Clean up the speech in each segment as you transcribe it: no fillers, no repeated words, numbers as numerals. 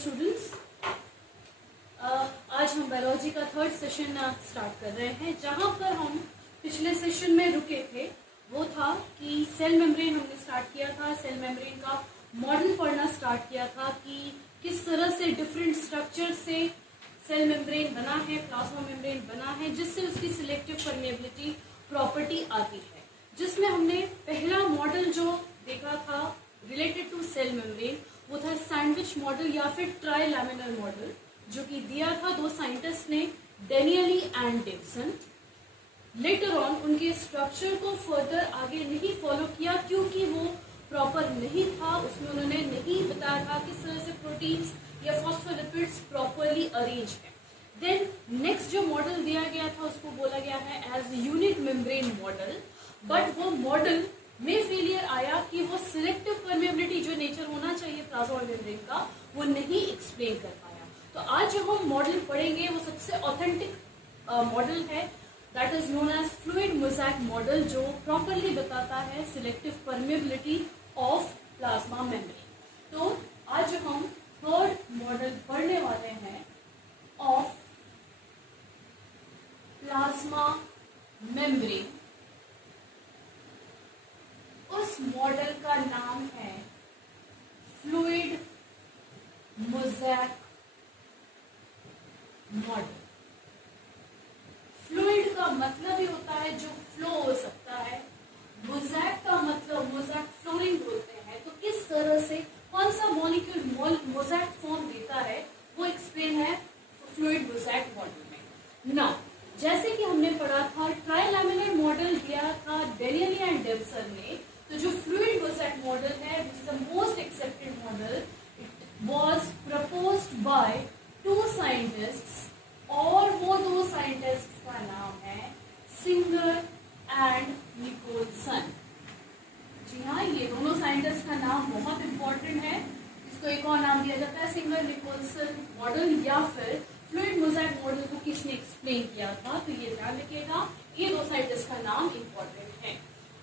Students, आज हम biology का थर्ड सेशन स्टार्ट कर रहे हैं। जहां पर हम पिछले सेशन में रुके थे वो था कि सेल मेम्ब्रेन हमने स्टार्ट किया था। सेल मेम्ब्रेन का मॉडल पढ़ना स्टार्ट किया था कि किस तरह से डिफरेंट स्ट्रक्चर से सेल मेम्ब्रेन बना है, प्लाज्मा मेम्ब्रेन बना है, जिससे उसकी सिलेक्टिव परमेबिलिटी प्रॉपर्टी आती है। जिसमें हमने पहला मॉडल जो देखा था रिलेटेड टू सेल मेम्ब्रेन वो था सैंडविच मॉडल या फिर ट्राइलैमिनर मॉडल, जो कि दिया था दो साइंटिस्ट ने, डेनियली एंड डेविसन। लेटर ऑन उनके स्ट्रक्चर को फर्दर आगे नहीं फॉलो किया क्योंकि वो प्रॉपर नहीं था, उसमें उन्होंने नहीं बताया था किस तरह से प्रोटीन्स या फॉस्फोलिपिड्स प्रॉपरली अरेंज है। देन नेक्स्ट जो मॉडल दिया गया था उसको बोला गया है as unit membrane model, but वो मॉडल में फेलियर आया कि वो सिलेक्टिव परमेबिलिटी जो नेचर होना चाहिए प्लाज्मा मेम्ब्रेन का वो नहीं एक्सप्लेन कर पाया। तो आज जो हम मॉडल पढ़ेंगे वो सबसे ऑथेंटिक मॉडल है, that is known as fluid mosaic model, जो प्रॉपरली बताता है selective permeability of plasma membrane. तो आज हम थर्ड मॉडल पढ़ने वाले हैं ऑफ प्लाज्मा मेम्ब्रेन। उस मॉडल का नाम है फ्लूइड मोज़ैक मॉडल। फ्लूइड का मतलब ही होता है जो फ्लो हो सकता है, मोज़ैक का मतलब मोज़ैक फ्लोइंग बोलते हैं। तो किस तरह से कौन सा मॉलिक्यूल मोज़ैक फॉर्म देता है वो एक्सप्लेन है फ्लूइड मोज़ैक मॉडल में। नाउ जैसे कि हमने पढ़ा था ट्राइलैमिनर मॉडल दिया था डेनियली एंड डेविसन ने, तो जो फ्लूइड मोज़ैक मॉडल है which is the most accepted model, it was proposed by two scientists, और वो दो साइंटिस्ट्स का नाम है सिंगर एंड निकोलसन। जी हाँ, ये दोनों साइंटिस्ट का नाम बहुत इंपॉर्टेंट है। इसको एक और नाम दिया जाता है सिंगर निकोलसन मॉडल, या फिर फ्लूइड मोज़ैक मॉडल को किसने एक्सप्लेन किया था, तो ये ध्यान रखिएगा, ये दो साइंटिस्ट का नाम इंपॉर्टेंट है।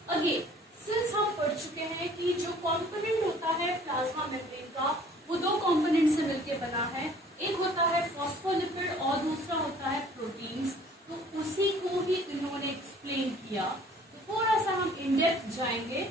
अगेन सिंस हम पढ़ चुके हैं कि जो कंपोनेंट होता है प्लाज्मा मेम्ब्रेन का वो दो कंपोनेंट से मिलकर बना है, एक होता है फॉस्फोलिपिड और दूसरा होता है प्रोटीन्स। तो उसी को ही इन्होंने एक्सप्लेन किया। तो थोड़ा सा हम इन डेप्थ जाएंगे,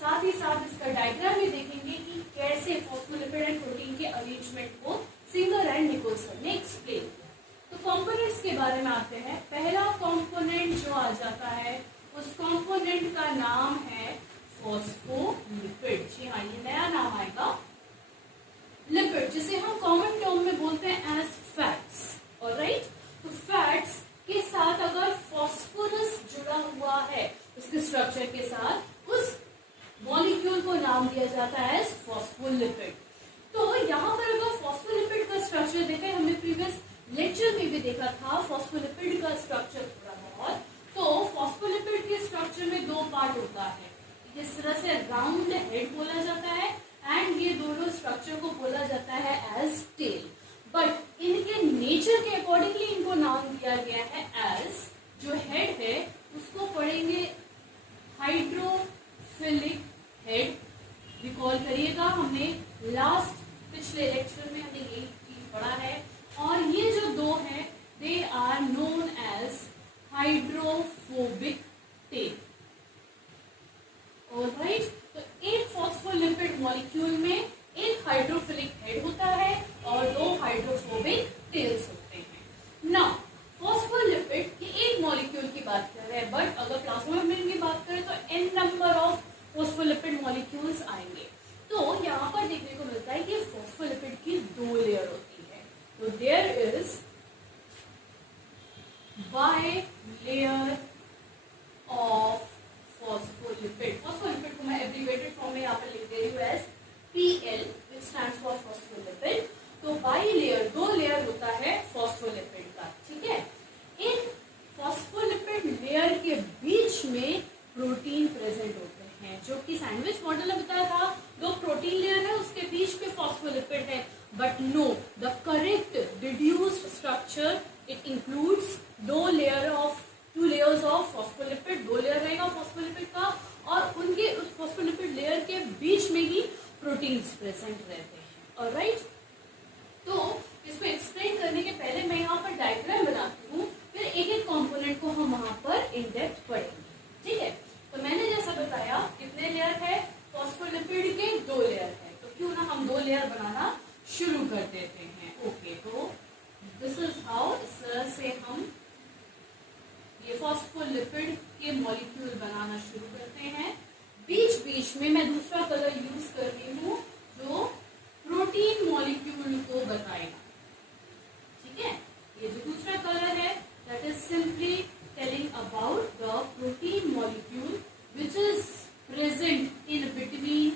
साथ ही साथ इसका डायग्राम भी देखेंगे कि कैसे फॉस्फोलिपिड एंड प्रोटीन के अरेंजमेंट को सिंगर एंड निकोलसन ने एक्सप्लेन किया। तो कंपोनेंट्स के बारे में आते हैं। पहला कंपोनेंट जो आ जाता है उस कंपोनेंट का नाम है फॉस्फोलिपिड। जी हाँ, ये नया नाम आएगा लिपिड, जिसे हम कॉमन टर्म में बोलते हैं एज फैट्स। ऑलराइट, तो फैट्स के साथ अगर फॉस्फोरस जुड़ा हुआ है उसके स्ट्रक्चर के साथ, उस मॉलिक्यूल को नाम दिया जाता है एज फॉस्फोलिपिड। तो यहाँ पर अगर फॉस्फोलिपिड का स्ट्रक्चर देखें, हमने प्रीवियस लेक्चर में भी देखा था फॉस्फोलिपिड का स्ट्रक्चर थोड़ा बहुत। तो फॉस्फोलिपिड के स्ट्रक्चर में दो पार्ट होता है, इस तरह से राउंड हेड बोला जाता है एंड ये दोनों स्ट्रक्चर को बोला जाता है एज टेल। बट इनके नेचर के अकॉर्डिंगली इनको नाम दिया गया है एज, जो हेड है उसको पढ़ेंगे हाइड्रोफिलिक हेड। रिकॉल करिएगा, हमने लास्ट पिछले लेक्चर में हमने यही चीज पढ़ा है। और ये जो दो है they are known as hydrophobic tail. Alright, तो एक फॉस्फोलिपिड मॉलिक्यूल में एक हाइड्रोफिलिक हेड होता है और दो हाइड्रोफोबिक टेल्स होते हैं। नाउ फॉस्फोलिपिड की एक मॉलिक्यूल की बात कर रहे हैं, बट अगर प्लाज्मा मेम्ब्रेन की बात करें तो n number of phospholipid molecules आएंगे। तो यहाँ पर देखने को मिलता है कि फॉस्फोलिपिड की दो लेयर होती है। तो there is bilayer of phospholipid. Phospholipid को मैं एब्रिविएटेड फॉर्म में यहाँ पर लिख दे रही हूँ as PL, which stands for phospholipid. तो बाइलेयर, दो लेयर होता है फॉस्फोलिपिड का, ठीक है। इन फॉस्फोलिपिड लेयर के बीच में प्रोटीन प्रेजेंट होते हैं, जो कि सैंडविच मॉडल ने बताया था दो प्रोटीन लेयर है उसके बीच में फॉस्फोलिपिड है। But no, the correct deduced structure it includes two layers of phospholipid. दो लेयर रहेगा फॉस्फोलिपिड का और उनके उस फॉस्फोलिपिड लेयर के बीच में ही प्रोटीन्स प्रेजेंट रहते हैं। ऑलराइट, तो इसको एक्सप्लेन करने के पहले मैं यहाँ पर डायग्राम बनाती हूँ, फिर एक एक कंपोनेंट को हम वहां पर इन डेप्थ पढ़ेंगे, ठीक है। तो मैंने जैसा बताया कितने लेयर है, फॉस्फोलिपिड के 2 लेयर है, तो क्यों ना हम 2 लेयर बनाना शुरू कर देते हैं। ओके, तो दिस इज हाउ, इस तरह से हम ये फॉस्फोलिपिड के मॉलिक्यूल बनाना शुरू करते हैं। बीच बीच में मैं दूसरा कलर यूज कर रही हूँ जो प्रोटीन मॉलिक्यूल को बताएगा, ठीक है। ये जो दूसरा कलर है that is simply telling about the protein molecule which is present in between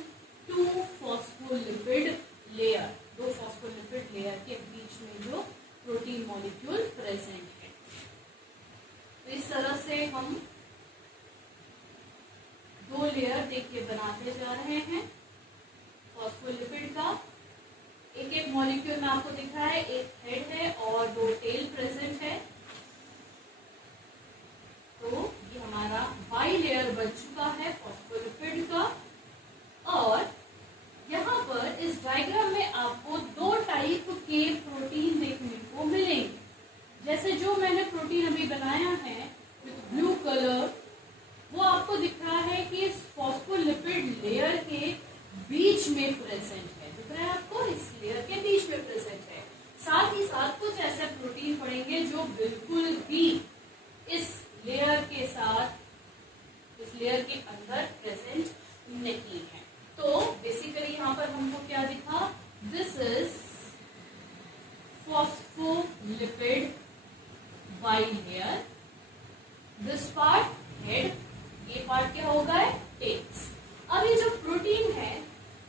2 phospholipid layer, 2 phospholipid layer के बीच में जो प्रोटीन मॉलिक्यूल प्रेजेंट है। तो इस तरह से हम 2 लेयर देखिए बनाते जा रहे हैं फॉस्फोलिपिड का। एक एक मॉलिक्यूल में आपको दिख रहा है, एक हेड है और 2 टेल प्रेजेंट है। तो ये हमारा बाई लेयर बन चुका है फॉस्फोलिपिड का। और यहाँ पर इस डायग्राम में आपको 2 टाइप के प्रोटीन देखने को मिलेंगे। जैसे जो मैंने प्रोटीन अभी बनाया है विथ ब्लू कलर, वो आपको दिख रहा है कि इस फॉस्फोलिपिड लेयर के बीच में प्रेजेंट है, दिख रहा है आपको, इस लेयर के बीच में प्रेजेंट है। साथ ही साथ कुछ ऐसे प्रोटीन पड़ेंगे जो बिल्कुल भी इस लेयर के साथ, इस लेयर के अंदर प्रेजेंट नहीं है। तो बेसिकली यहाँ पर हमको क्या दिखा, this is phospholipid bilayer, this part head, ये पार्ट क्या होगा, टेल्स। अब ये जो प्रोटीन है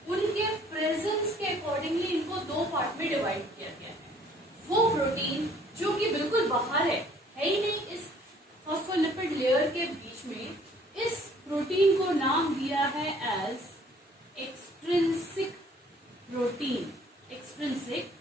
उनके प्रेजेंस के अकॉर्डिंगली इनको 2 पार्ट में डिवाइड किया गया है। वो प्रोटीन जो कि बिल्कुल बाहर है ही नहीं इस फॉस्फोलिपिड लेयर के बीच में, इस प्रोटीन को नाम दिया है एज एक्सट्रिंसिक प्रोटीन, एक्सट्रिंसिक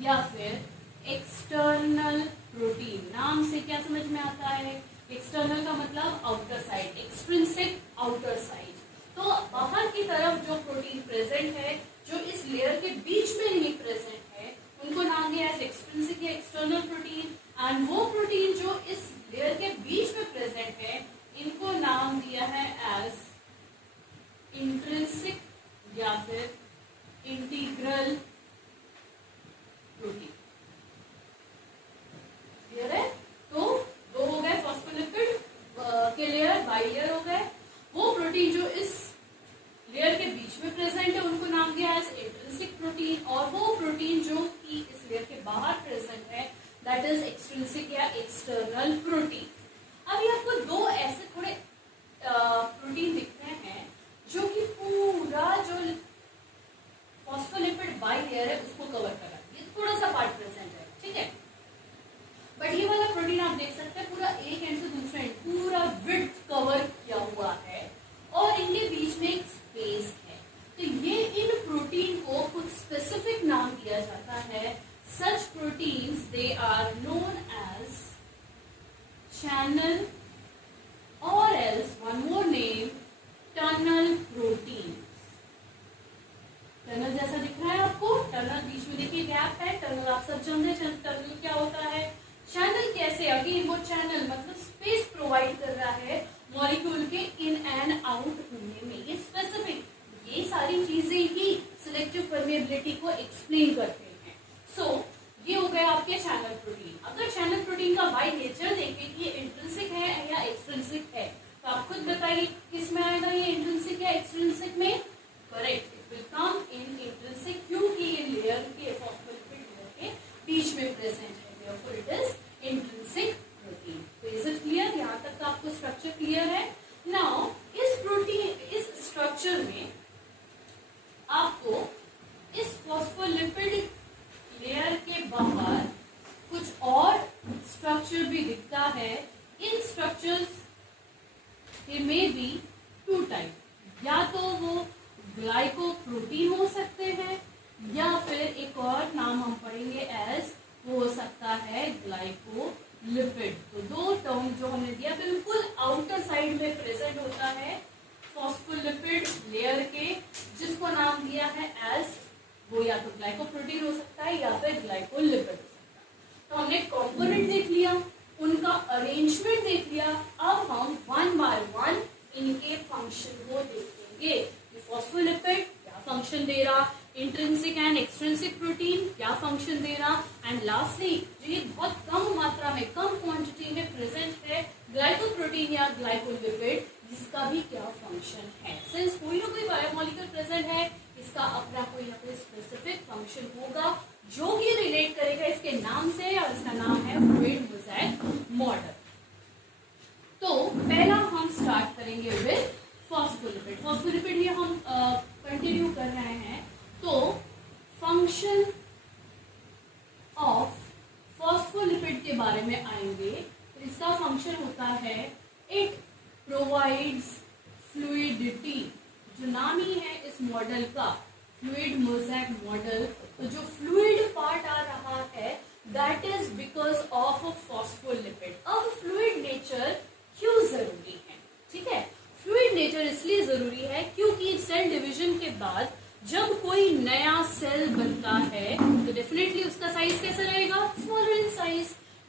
या फिर एक्सटर्नल प्रोटीन। नाम से क्या समझ में आता है, एक्सटर्नल का मतलब outer side, extrinsic outer side. तो बाहर की तरफ जो प्रोटीन प्रेजेंट है, जो इस लेयर के बीच में नहीं प्रेजेंट है, उनको नाम दिया है एक्सट्रिंसिक या एक्सटर्नल प्रोटीन। एंड वो प्रोटीन जो इस लेयर के बीच में प्रेजेंट है, इनको नाम दिया है एज इंट्रिंसिक या फिर इंटीग्रल प्रोटीन। क्लियर है? तो 2 हो गए फॉस्फोलिपिड के लेयर, बाइलेयर हो गए। वो प्रोटीन जो इस लेयर के बीच में प्रेजेंट है उनको नाम दिया है इंट्रिंसिक प्रोटीन, और वो प्रोटीन जो कि इस लेयर के बाहर प्रेजेंट है दैट इज एक्सट्रिंसिक या एक्सटर्नल प्रोटीन। अभी आपको 2 ऐसे थोड़े प्रोटीन दिख रहे हैं जो कि पूरा जो फॉस्फोलिपिड बाइलेयर है उसको कवर कर रहा है, ये थोड़ा सा पार्ट प्रेजेंट है, ठीक है। बट ये वाला प्रोटीन आप देख सकते हैं पूरा एक एंड से दूसरे एंड पूरा विड्थ कवर किया हुआ है और इनके बीच में एक स्पेस है। तो ये इन प्रोटीन को कुछ स्पेसिफिक नाम दिया जाता है। Such proteins they are known as channel और else one more name tunnel protein. Tunnel जैसा दिख रहा है आपको, टनल बीच में देखिए गैप है, टनल आप सब जानते हैं टनल क्या होता है। चैनल कैसे, अगेन वो चैनल मतलब स्पेस प्रोवाइड कर रहा है मॉलिक्यूल के इन एंड आउट होने में। ये स्पेसिफिक, ये सारी चीजें ही सिलेक्टिव परमेबिलिटी को एक्सप्लेन करते हैं। सो ये हो गया आपके चैनल प्रोटीन। अगर चैनल प्रोटीन का बाय नेचर देखें कि ये इंट्रिंसिक है या एक्सट्रिंसिक है, तो आप खुद बताइए किस में आएगा, ये इंट्रिंसिक या एक्सट्रिंसिक में? Correct, it will come in intrinsic, क्योंकि ये लेयर के फॉस्फोलिपिड लेयर के बीच में प्रेजेंट है, therefore it is intrinsic protein. तो is it clear? यहाँ तक का आपको स्ट्रक्चर क्लियर है? Now इस प्रोटीन, इस स्ट्रक्चर में आपको इस फॉस्फोलिपिड लेयर के बाहर कुछ और स्ट्रक्चर भी दिखता है। इन structures they may be 2 type, वो या तो ग्लाइकोप्रोटीन हो सकता है या फिर ग्लाइकोलिपिड हो सकता है। तो हमने कंपोनेंट देख लिया, उनका अरेंजमेंट देख लिया। अब हम वन बाय वन इनके फंक्शन को देखेंगे। फॉस्फोलिपिड क्या फंक्शन दे रहा, इंट्रिंसिक एंड एक्सट्रिंसिक प्रोटीन क्या फंक्शन दे रहा, एंड लास्टली जो ये बहुत कम मात्रा में, कम क्वांटिटी में प्रेजेंट है, ग्लाइकोप्रोटीन या ग्लाइकोलिपिड, जिसका भी क्या फंक्शन है। सिंस कोई ना कोई बायोमोलिक्यूल प्रेजेंट है, इसका अपना कोई ना कोई स्पेसिफिक फंक्शन होगा जो कि रिलेट करेगा इसके नाम से, और इसका नाम है फ्लूइड मोज़ेक मॉडल। तो पहला हम स्टार्ट करेंगे विद फॉस्फोलिपिड। फॉस्फोलिपिड ये हम कंटिन्यू कर रहे हैं। तो फंक्शन ऑफ फॉस्फोलिपिड के बारे में आएंगे। तो इसका फंक्शन होता है, इट प्रोवाइड्स फ्लूइडिटी, जो नाम ही है इस मॉडल का फ्लूइड मोज़ेक मॉडल। तो जो फ्लूइड पार्ट आ रहा है that is because of phospholipid. अब फ्लूइड नेचर क्यों जरूरी है, ठीक है। फ्लूइड नेचर इसलिए जरूरी है क्योंकि सेल डिवीजन के बाद जब कोई नया सेल बनता है तो डेफिनेटली उसका साइज कैसा रहेगा, स्मॉलर इन साइज।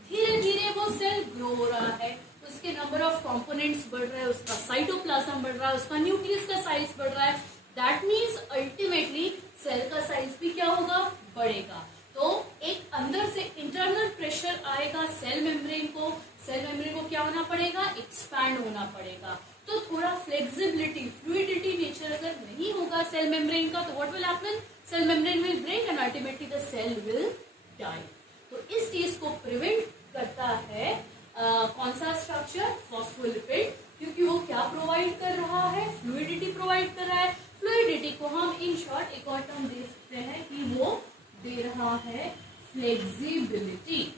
धीरे धीरे वो सेल ग्रो हो रहा है, उसके नंबर ऑफ कंपोनेंट्स बढ़ रहा है, उसका साइटोप्लाज्म बढ़ रहा है, उसका न्यूक्लियस का साइज बढ़ रहा है। दैट मीन्स अल्टीमेटली सेल का साइज भी क्या होगा, बढ़ेगा। तो एक अंदर से इंटरनल प्रेशर आएगा सेल मेम्ब्रेन को, सेल मेम्ब्रेन को क्या होना पड़ेगा, एक्सपैंड होना पड़ेगा। तो थोड़ा फ्लेक्सिबिलिटी, फ्लूइडिटी नेचर अगर नहीं होगा सेल मेम्ब्रेन का, तो what will happen, cell membrane will break and ultimately the cell will die. तो इस चीज को प्रिवेंट करता है कौन सा स्ट्रक्चर, फॉस्फोलिपिड, क्योंकि वो क्या प्रोवाइड कर रहा है, फ्लूइडिटी प्रोवाइड कर रहा है। फ्लूइडिटी को हम इन शॉर्ट एक और टर्म दे सकते हैं कि वो दे रहा है फ्लेक्सिबिलिटी,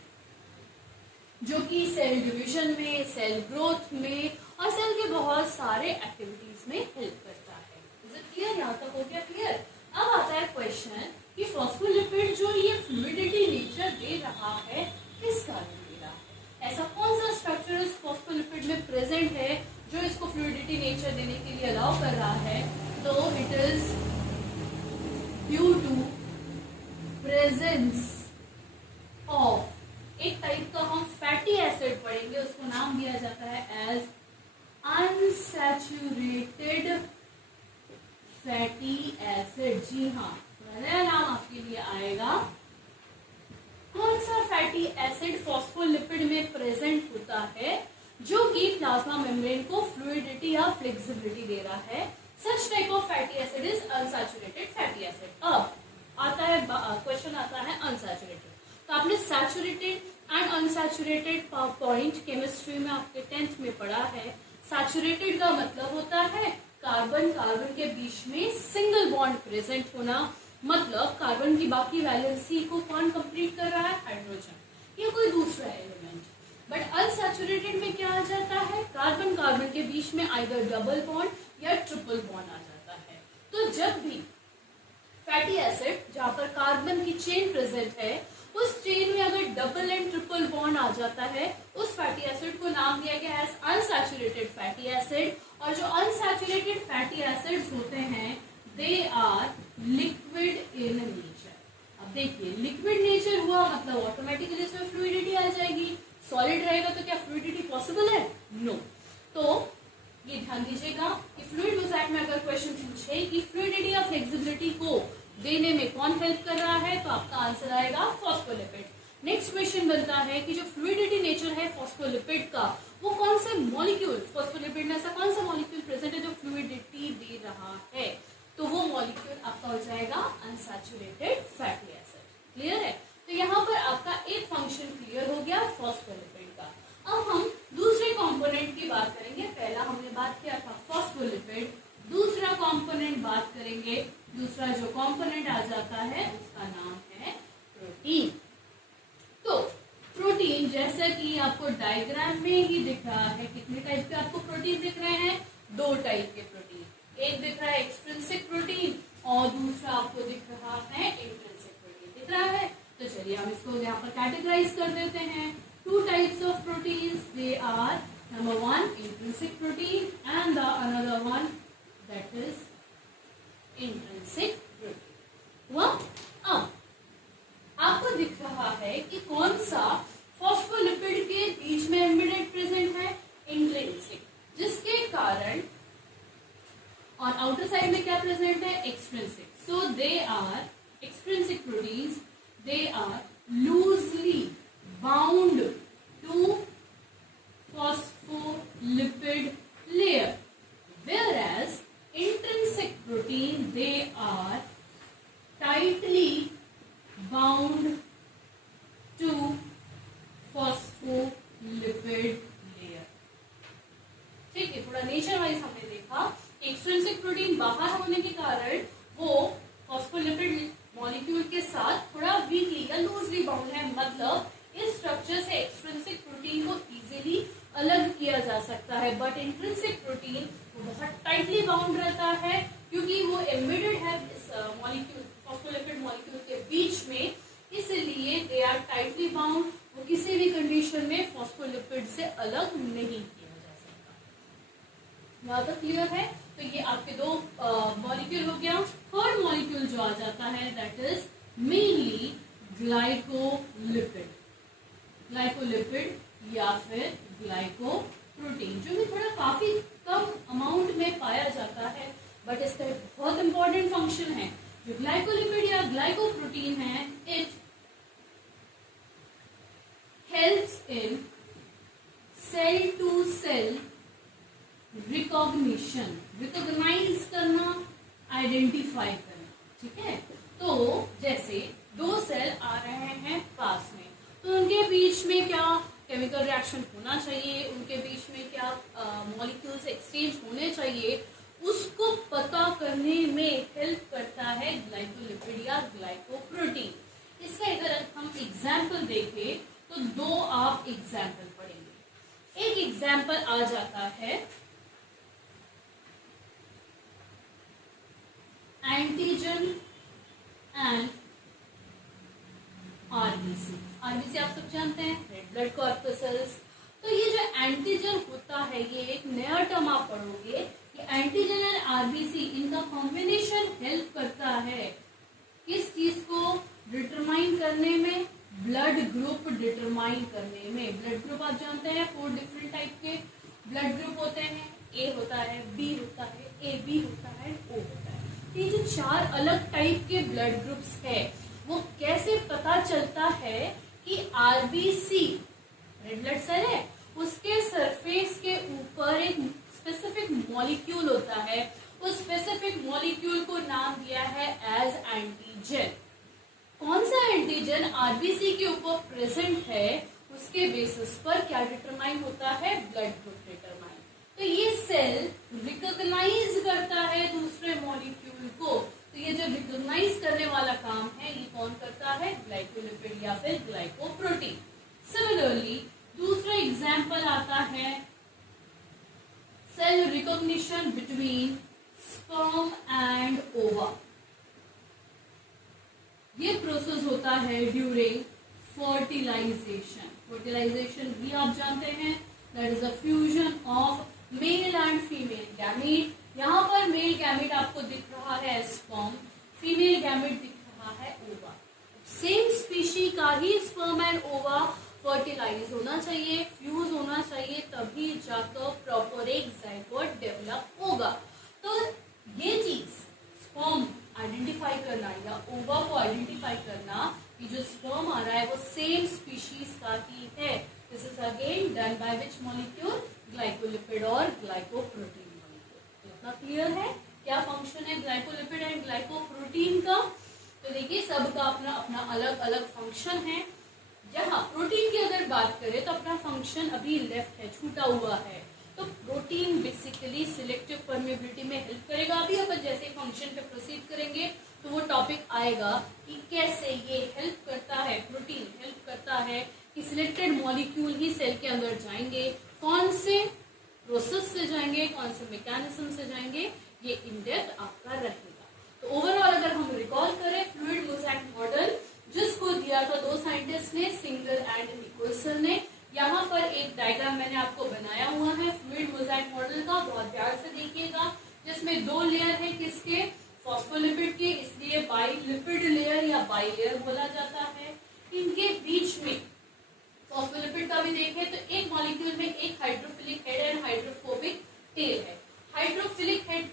जो कि सेल डिवीजन में, सेल ग्रोथ में और सेल के बहुत सारे एक्टिविटीज में हेल्प करता है। इज इट क्लियर, यहाँ तक हो गया क्लियर। अब आता है क्वेश्चन कि फॉस्फोलिपिड जो ये फ्लूइडिटी नेचर दे रहा है किस कारण दे रहा है, ऐसा कौन सा स्ट्रक्चर इस फॉस्फोलिपिड में प्रेजेंट है जो इसको फ्लूइडिटी नेचर देने के लिए अलाउ कर रहा है। तो it is due to presence of एक टाइप का हम फैटी एसिड पढ़ेंगे, उसको नाम दिया जाता है एज अनसैचुरेटेड फैटी एसिड। जी हाँ, नया नाम आपके लिए आएगा। कौन सा फैटी एसिड फॉस्फोलिपिड में प्रेजेंट होता है जो कि प्लाज्मा मेम्ब्रेन को फ्लूइडिटी या फ्लेक्सिबिलिटी दे रहा है। Such type of fatty acid is unsaturated fatty acid. अब आता है क्वेश्चन आता है अनसैचुरेटेड। तो आपने saturated and unsaturated point chemistry में आपके 10th में पढ़ा है। सैचुरेटेड का मतलब होता है कार्बन कार्बन के बीच में सिंगल बॉन्ड प्रेजेंट होना, मतलब कार्बन की बाकी वैलेंसी को कौन कंप्लीट कर रहा है, हाइड्रोजन या कोई दूसरा एलिमेंट। बट अनसैचुरेटेड में क्या आ जाता है, कार्बन कार्बन के बीच में आइदर डबल बॉन्ड या ट्रिपल बॉन्ड आ जाता है। तो जब भी फैटी एसिड जहां पर कार्बन की चेन प्रेजेंट है, उस चेन में अगर डबल एंड ट्रिपल बॉन्ड आ जाता है, उस फैटी एसिड को नाम दिया गया है अनसैचुरेटेड फैटी एसिड। और जो अनसैचुरेटेड फैटी एसिड्स होते हैं they are liquid in nature. अब देखिए, लिक्विड नेचर हुआ मतलब ऑटोमेटिकली इसमें फ्लूइडिटी आ जाएगी। सॉलिड रहेगा तो क्या फ्लूइडिटी पॉसिबल है, नो। तो ये ध्यान दीजिएगा कि फ्लूइड मोज़ेक में अगर क्वेश्चन पूछे कि फ्लूइडिटी या फ्लेक्सिबिलिटी को देने में कौन हेल्प कर रहा है, तो आपका आंसर आएगा फॉस्फोलिपिड। नेक्स्ट क्वेश्चन बनता है कि जो फ्लूइडिटी नेचर है फॉस्फोलिपिड का, वो कौन से मॉलिक्यूल, फॉस्फोलिपिड में ऐसा कौन सा मॉलिक्यूल प्रेजेंट है जो फ्लूइडिटी दे रहा है, तो वो मॉलिक्यूल आपका हो जाएगा अनसैचुरेटेड फैटी एसिड। क्लियर है। तो यहाँ पर आपका एक फंक्शन क्लियर हो गया फॉस्फोलिपिड का। अब हम दूसरे कंपोनेंट की बात करेंगे। पहला हमने बात किया था फॉस्फोलिपिड, दूसरा कंपोनेंट बात करेंगे। दूसरा जो कंपोनेंट आ जाता है उसका नाम है प्रोटीन। तो प्रोटीन जैसा कि आपको डायग्राम में ही दिख रहा है, कितने टाइप के आपको प्रोटीन दिख रहे हैं, 2 टाइप के प्रोटीन। एक दिख रहा है एक्सट्रिंसिक प्रोटीन और दूसरा आपको दिख रहा है इंट्रिंसिक प्रोटीन। दिख रहा है। तो चलिए हम इसको यहाँ पर कैटेगराइज कर देते हैं। 2 types of proteins, they are number 1 intrinsic protein and the another one that is intrinsic protein. Well, extrinsic. So they are extrinsic proteins. They are loosely bound to phospholipid layer, whereas intrinsic protein, they are tightly bound to phospholipid layer. ठीक है, थोड़ा nature wise हमने देखा extrinsic protein बाहर होने के कारण वो फॉस्फोलिपिड मॉलिक्यूल के साथ थोड़ा वीकली या लूजली बाउंड है, मतलब इस स्ट्रक्चर से एक्सट्रिंसिक प्रोटीन को इजीली अलग किया जा सकता है, बट इंट्रिंसिक प्रोटीन वो बहुत टाइटली बाउंड रहता है क्योंकि वो एम्बेडेड है इस मॉलिक्यूल फॉस्फोलिपिड मॉलिक्यूल के बीच में, इसलिए दे आर टाइटली बाउंड, वो किसी भी कंडीशन में फॉस्फोलिपिड से अलग नहीं किया जा सकता। यहाँ तक क्लियर है? तो ये आपके दो मॉलिक्यूल हो गया। थर्ड मॉलिक्यूल जो आ जाता है that is mainly glycolipid, glycolipid या फिर ग्लाइकोप्रोटीन, जो भी थोड़ा काफी कम अमाउंट में पाया जाता है, बट इसका एक बहुत इंपॉर्टेंट फंक्शन है। जो ग्लाइकोलिपिड या ग्लाइकोप्रोटीन है, it helps in cell to cell recognition, recognise करना, आइडेंटिफाई करना। ठीक है, तो जैसे दो सेल आ रहे हैं पास में, तो उनके बीच में क्या केमिकल रिएक्शन होना चाहिए, उनके बीच में क्या मॉलिक्यूल्स एक्सचेंज होने चाहिए, उसको पता करने में हेल्प करता है ग्लाइकोलिपिड या ग्लाइकोप्रोटीन। इसका अगर हम एग्जाम्पल देखें तो दो आप एग्जाम्पल पढ़ेंगे। एक एग्जाम्पल आ जाता है एंटीजन एंड आरबीसी। आरबीसी आप सब जानते हैं, रेड ब्लड कॉर्पसेल्स। तो ये जो एंटीजन होता है, ये एक नया टर्म आप पढ़ोगे, ये एंटीजन एंड आरबीसी, इनका कॉम्बिनेशन हेल्प करता है किस चीज को डिटरमाइन करने में, ब्लड ग्रुप डिटरमाइन करने में। ब्लड ग्रुप आप जानते हैं 4 डिफरेंट टाइप के ब्लड ग्रुप होते हैं, ए होता है, बी होता है, ए बी होता है, ओ होता है। ये जो 4 अलग टाइप के ब्लड ग्रुप्स है, वो कैसे पता चलता है कि आरबीसी रेड ब्लड सेल है, उसके सरफेस के ऊपर एक स्पेसिफिक मॉलिक्यूल होता है, उस स्पेसिफिक मॉलिक्यूल को नाम दिया है एज एंटीजन। कौन सा एंटीजन आरबीसी के ऊपर प्रेजेंट है, उसके बेसिस पर क्या डिटरमाइन होता है, ब्लड ग्रुप डिटरमाइन। तो ये सेल रिकॉग्नाइज करता है दूसरे मॉलिक्यूल को, तो ये जो रिकॉग्नाइज करने वाला काम है, ये कौन करता है, ग्लाइकोलिपिड या फिर ग्लाइकोप्रोटीन। सिमिलरली दूसरा एग्जाम्पल आता है cell recognition between sperm and ova. ये प्रोसेस होता है ड्यूरिंग फर्टिलाइजेशन। फर्टिलाइजेशन भी आप जानते हैं, that is a fusion of male and female gamete. यहाँ पर मेल गैमीट आपको दिख रहा है स्पर्म, फीमेल गैमीट दिख रहा है ओवा। सेम स्पीशी का ही स्पर्म एंड ओवा फर्टिलाइज होना चाहिए, फ्यूज होना चाहिए, तभी जाकर प्रॉपर एक जाइगोट डेवलप होगा। तो ये चीज स्पर्म आइडेंटिफाई करना या ओवा को आइडेंटिफाई करना कि जो स्पर्म आ रहा है वो सेम स्पीशीज का ही है, this is again done by which molecule, glycolipid और ग्लाइकोप्रोटीन मॉलिक्यूल। इतना क्लियर है क्या फंक्शन है ग्लाइकोलिपिड एंड ग्लाइकोप्रोटीन का? तो देखिए सबका अपना अपना अलग अलग फंक्शन है। यहाँ प्रोटीन की अगर बात करें तो अपना फंक्शन अभी लेफ्ट है, छूटा हुआ है। तो प्रोटीन बेसिकली सिलेक्टिव परमेबिलिटी में हेल्प करेगा। अभी अपन जैसे फंक्शन पे प्रोसीड करेंगे तो वो टॉपिक आएगा कि कैसे ये हेल्प करता है, प्रोटीन हेल्प करता है कि सिलेक्टेड मॉलिक्यूल ही सेल के अंदर जाएंगे, कौन से प्रोसेस से जाएंगे, कौन से मैकेनिज्म से जाएंगे, ये इन डेप्थ आपका रहेगा। तो ओवरऑल अगर हम रिकॉल करें फ्लूइड मोज़ेक मॉडल जिसको दिया था दो साइंटिस्ट ने, सिंगल एंड निकोलसन ने। यहाँ पर एक डायग्राम मैंने आपको बनाया हुआ है फ्लूइड मोज़ेक मॉडल का, बहुत ध्यान से देखिएगा, जिसमें 2 लेयर है किसके, फॉस्फोलिपिड के, इसलिए बाइलिपिड लेयर या बाइलेयर बोला जाता है। इनके बीच में फॉस्फोलिपिड का भी देखें तो एक मॉलिक्यूल में एक hydrophilic head and hydrophobic tell है। हाइड्रोफिलिक हेड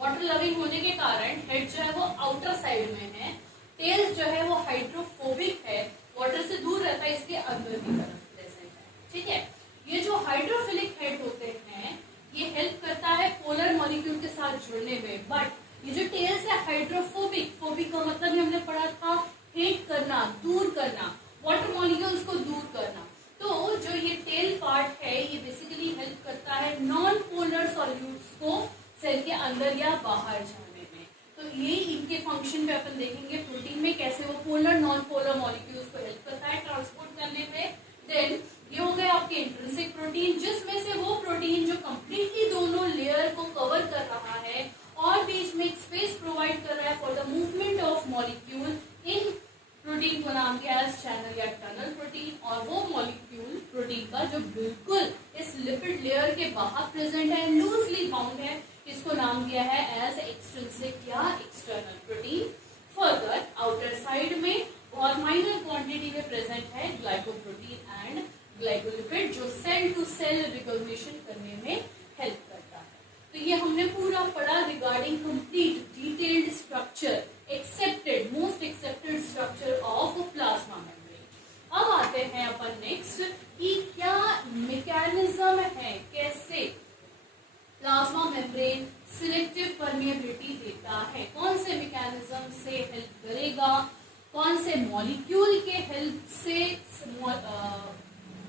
वाटर लविंग होने के कारण हेड जो है वो आउटर साइड में है, टेल जो है वो हाइड्रोफोबिक है, वाटर से दूर रहता है, इसलिए अंदर की तरफ प्रेजेंट है। ठीक है, ये जो हाइड्रोफिलिक हेड होते हैं ये हेल्प करता है पोलर मॉलिक्यूल के साथ जुड़ने में, बट ये जो टेल्स है हाइड्रोफोबिक, फोबिक का मतलब हमने पढ़ा था हेट करना, दूर करना, वाटर मॉलिक्यूल्स को दूर करना। तो जो ये टेल पार्ट है ये बेसिकली हेल्प करता है नॉन पोलर सॉल्यूट्स को सेल के अंदर या बाहर जाने में। तो ये इनके फंक्शन पे अपन देखेंगे प्रोटीन में कैसे वो पोलर नॉन पोलर मॉलिक्यूल्स को हेल्प करता है ट्रांसपोर्ट करने में। देन ये हो गए आपके इंट्रिंसिक प्रोटीन, जिसमें से वो प्रोटीन जो कंप्लीटली दोनों लेयर को कवर कर रहा है और बीच में एक स्पेस प्रोवाइड कर रहा है for the movement of molecule, in protein को नाम दिया है चैनल या टनल प्रोटीन। और वो मॉलिक्यूल प्रोटीन का जो बिल्कुल इस लिपिड लेयर के बाहर प्रेजेंट है, लूजली बाउंड है, इसको नाम दिया है एज एक्सट्रिंसिक या external protein. Further outer side में और माइनर क्वांटिटी में प्रेजेंट है ग्लाइकोप्रोटीन एंड ग्लाइकोलिपिड, जो सेल टू सेल रिकॉग्निशन करने में हेल्प करता है। तो ये हमने पूरा पढ़ा regarding complete detailed structure, accepted most accepted structure of plasma membrane. अब आते हैं अपन नेक्स्ट कि क्या मैकेनिज्म है, कैसे प्लाज्मा मेम्ब्रेन सिलेक्टिव परमिएबिलिटी देता है, कौन से मैकेनिज्म से हेल्प करेगा, कौन से मॉलिक्यूल के हेल्प से,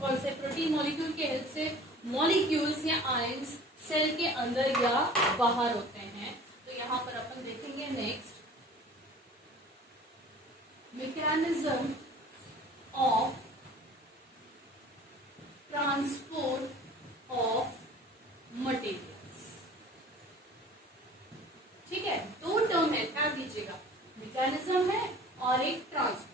कौन से प्रोटीन मॉलिक्यूल के हेल्प से मॉलिक्यूल्स या आयंस सेल के अंदर या बाहर होते हैं। तो यहाँ पर अपन देखेंगे next mechanism of transport of materials. ठीक है, दो टर्म है, ध्यान दीजिएगा, मैकेनिज्म है और एक ट्रांसपोर्ट।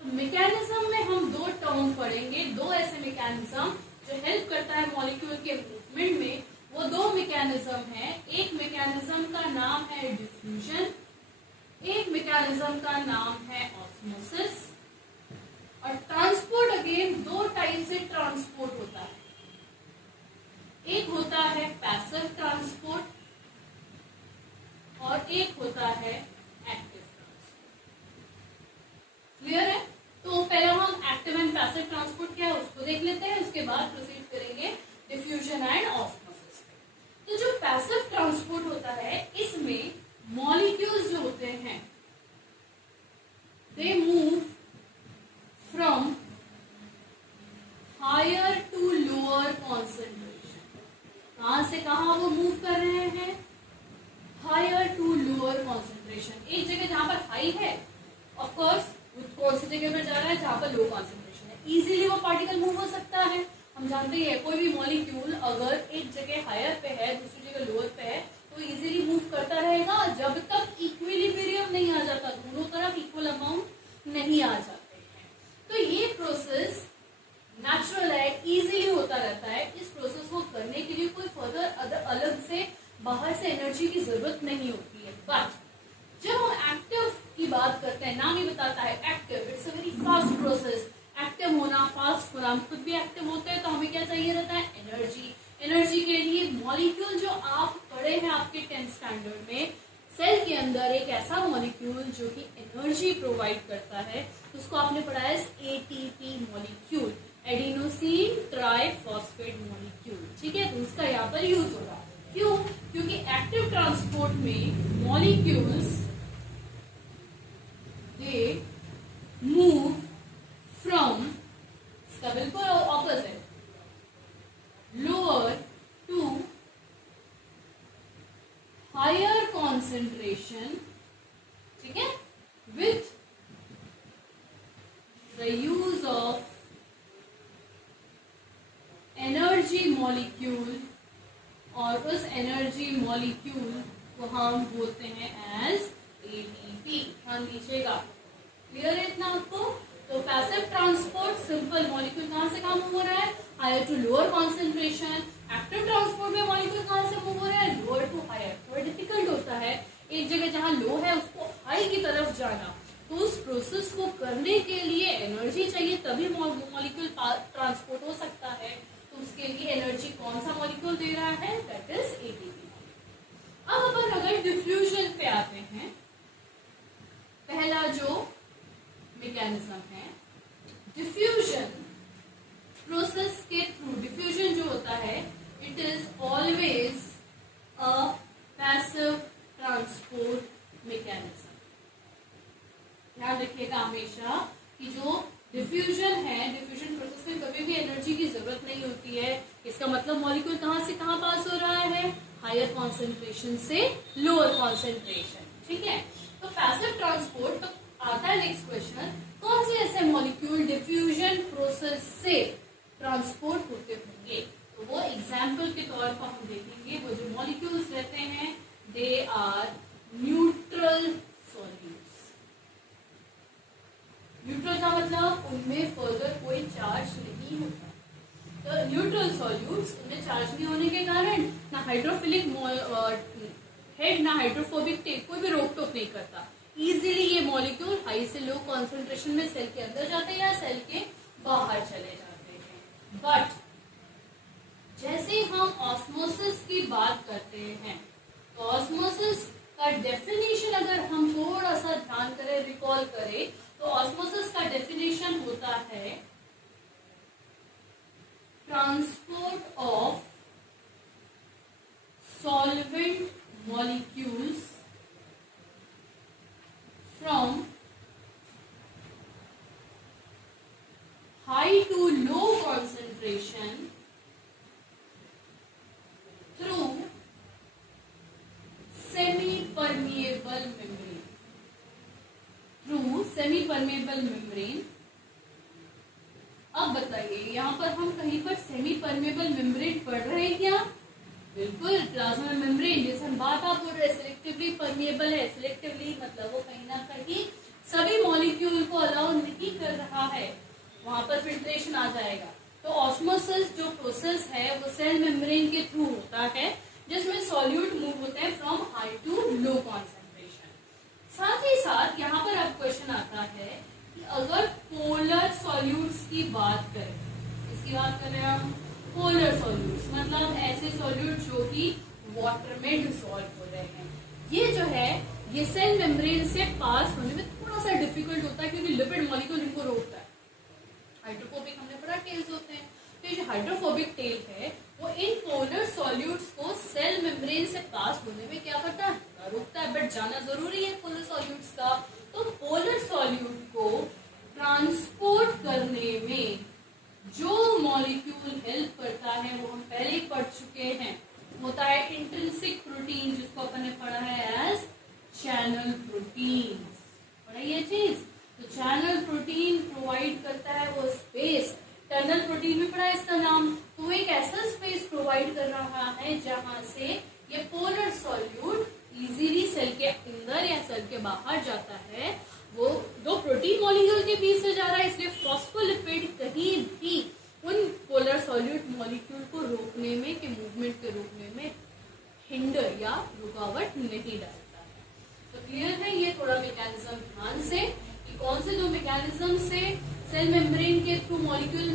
तो मैकेनिज्म में हम दो टर्म पढ़ेंगे, दो ऐसे मैकेनिज्म जो हेल्प करता है मॉलिक्यूल के मूवमेंट में। वो दो मैकेनिज्म है, एक मैकेनिज्म का नाम है डिफ्यूजन, एक मैकेनिज्म का नाम है ऑस्मोसिस। और ट्रांसपोर्ट अगेन दो टाइप से ट्रांसपोर्ट होता है, एक होता है पैसिव ट्रांसपोर्ट और एक होता है एक्टिव ट्रांसपोर्ट। क्लियर है? तो पहला हम एक्टिव एंड पैसिव ट्रांसपोर्ट क्या है उसको देख लेते हैं, उसके बाद प्रोसीड करेंगे डिफ्यूजन एंड ऑस्मोसिस पे। तो जो पैसिव ट्रांसपोर्ट होता है इसमें मॉलिक्यूल्स जो होते हैं they move from higher to lower concentration. कहां से कहां वो मूव कर रहे हैं? Higher to lower concentration. एक जगह जहां पर हाई है ऑफ कोर्स कौन सी जगह पर जा रहा है जहां पर लो कॉन्सेंट्रेशन है, इजीली वो पार्टिकल मूव हो सकता है। हम जानते हैं कोई भी मॉलिक्यूल अगर एक जगह हायर पे है दूसरी जगह लोअर पे है तो इजीली मूव करता रहेगा जब तक इक्विलिब्रियम नहीं आ जाता, दोनों तरफ इक्वल अमाउंट नहीं आ जाते हैं। तो ये प्रोसेस नेचुरल है, इजीली होता रहता है। इस प्रोसेस को करने के लिए कोई फर्दर अलग से बाहर से एनर्जी की जरूरत नहीं होती है। बट जब हम एक्टिव की बात करते हैं, नाम ही बताता है active, it's a very fast process. Active होना, फास्ट होना, हम खुद भी एक्टिव होते हैं तो हमें क्या चाहिए रहता है? एनर्जी। एनर्जी के लिए मॉलिक्यूल जो आप पढ़े हैं आपके 10th स्टैंडर्ड में, सेल के अंदर एक ऐसा मॉलिक्यूल जो कि एनर्जी प्रोवाइड करता है उसको आपने पढ़ा है ATP molecule, adenosine triphosphate molecule. ठीक है, तो उसका यहाँ पर यूज होगा। क्यों? क्योंकि एक्टिव ट्रांसपोर्ट में मॉलिक्यूल्स दे मूव फ्रॉम, इसका बिल्कुल opposite, lower to higher concentration, ठीक है, with the use of energy molecule, और उस एनर्जी मॉलिक्यूल को हम बोलते हैं एज एटीपी। ध्यान दीजिएगा, क्लियर है इतना आपको? तो पैसिव ट्रांसपोर्ट सिंपल, मॉलिक्यूल कहां से कहां मूव हो रहा है? Higher to lower concentration. Active transport में मॉलिक्यूल कहां से मूव हो रहा है? Lower to higher. थोड़ा डिफिकल्ट होता है एक जगह जहां लो है उसको हाई की तरफ जाना, तो उस प्रोसेस को करने के लिए एनर्जी चाहिए तभी मॉलिक्यूल ट्रांसपोर्ट हो सकता है। तो उसके लिए एनर्जी कौन सा मॉलिक्यूल दे रहा है? That is ATP. अब अपन अगर डिफ्यूजन पे आते हैं, पहला जो मैकेनिज्म है डिफ्यूजन प्रोसेस के थ्रू, डिफ्यूजन जो होता है it is always a passive transport mechanism. ध्यान रखिएगा हमेशा कि जो डिफ्यूजन है, डिफ्यूजन प्रोसेस में कभी भी एनर्जी की जरूरत नहीं होती है। इसका मतलब मॉलिक्यूल कहाँ से कहाँ पास हो रहा है, हायर कॉन्सेंट्रेशन से लोअर कॉन्सेंट्रेशन। ठीक है, तो पैसिव ट्रांसपोर्ट, तो आता है नेक्स्ट क्वेश्चन, कौन से ऐसे मॉलिक्यूल डिफ्यूजन प्रोसेस से ट्रांसपोर्ट होते होंगे। तो वो एग्जाम्पल के तौर पर हम देखेंगे, वो जो मॉलिक्यूल्स रहते हैं they are neutral solutes. Neutral का मतलब उनमें फर्दर कोई चार्ज नहीं होता। तो न्यूट्रल सॉल्यूट्स, उनमें चार्ज नहीं होने के कारण ना हाइड्रोफिलिक हेड ना हाइड्रोफोबिक टेल कोई भी रोक टोक नहीं करता। इजीली ये मॉलिक्यूल हाई से लो कॉन्सेंट्रेशन में सेल के अंदर जाते हैं या सेल के बाहर चले जाते हैं। बट जैसे हम ऑस्मोसिस की बात करते हैं, तो ऑस्मोसिस का डेफिनेशन अगर हम थोड़ा सा ध्यान करें, रिकॉल करें, तो ऑस्मोसिस का डेफिनेशन होता है transport of solvent molecules from high to low concentration through semi permeable membrane, through semi permeable membrane. अब बताइए यहाँ पर हम कहीं पर सेमी परमिएबल मेम्ब्रेन पढ़ रहे हैं क्या? बिल्कुल, प्लाज्मा मेम्ब्रेन जैसे हम बात आप बोल रहे हैं सिलेक्टिवली परमिएबल है। सिलेक्टिवली मतलब वो कहीं ना कहीं सभी मॉलिक्यूल को अलाउ नहीं कर रहा है, वहां पर फिल्ट्रेशन आ जाएगा। तो ऑस्मोसिस जो प्रोसेस है वो सेल मेम्ब्रेन के थ्रू होता है, जिसमें सॉल्यूट मूव होते हैं from high to low concentration. साथ ही साथ यहाँ पर अब क्वेश्चन आता है कि अगर पोलर सॉल्यूट्स की बात करें, इसकी बात करें हम पोलर सॉल्यूट्स, मतलब ऐसे सॉल्यूट जो कि वाटर में डिसॉल्व हो रहे हैं, ये जो है ये सेल मेम्ब्रेन से पास होने में थोड़ा सा डिफिकल्ट होता है, क्योंकि लिपिड मॉलिक्यूल इनको रोकता है। हाइड्रोफोबिक हमने पढ़ा टेल्स होते हैं, तो ये जो हाइड्रोफोबिक टेल है वो इन पोलर सॉल्यूट्स को सेल मेम्ब्रेन से पास होने में क्या करता है, रोकता है। बट जाना जरूरी है पोलर सॉल्यूट्स का। तो पोलर सॉल्यूट को ट्रांसपोर्ट करने में जो मॉलिक्यूल हेल्प करता है वो हम पहले ही पढ़ चुके हैं, होता है इंट्रिंसिक प्रोटीन, जिसको अपन ने पढ़ा है एज चैनल प्रोटीन। पढ़ा ये चीज, तो चैनल प्रोटीन प्रोवाइड करता है वो स्पेस, टनल प्रोटीन भी पढ़ा है इसका नाम। तो एक ऐसा स्पेस प्रोवाइड कर रहा है जहां से ये पोलर सॉल्यूट इजीली सेल के अंदर या सेल के बाहर जाता है। वो दो प्रोटीन मॉलिक्यूल के बीच से जा रहा है, इसलिए फॉस्फोलिपिड कहीं भी उन पोलर सॉल्यूट मॉलिक्यूल को रोकने में, के मूवमेंट के रोकने में हिंडर या रुकावट नहीं डालता है। तो क्लियर है ये थोड़ा मैकेनिज्म ध्यान से कि कौन से दो मैकेनिज्म से सेल मेम्ब्रेन के थ्रू मॉलिक्यूल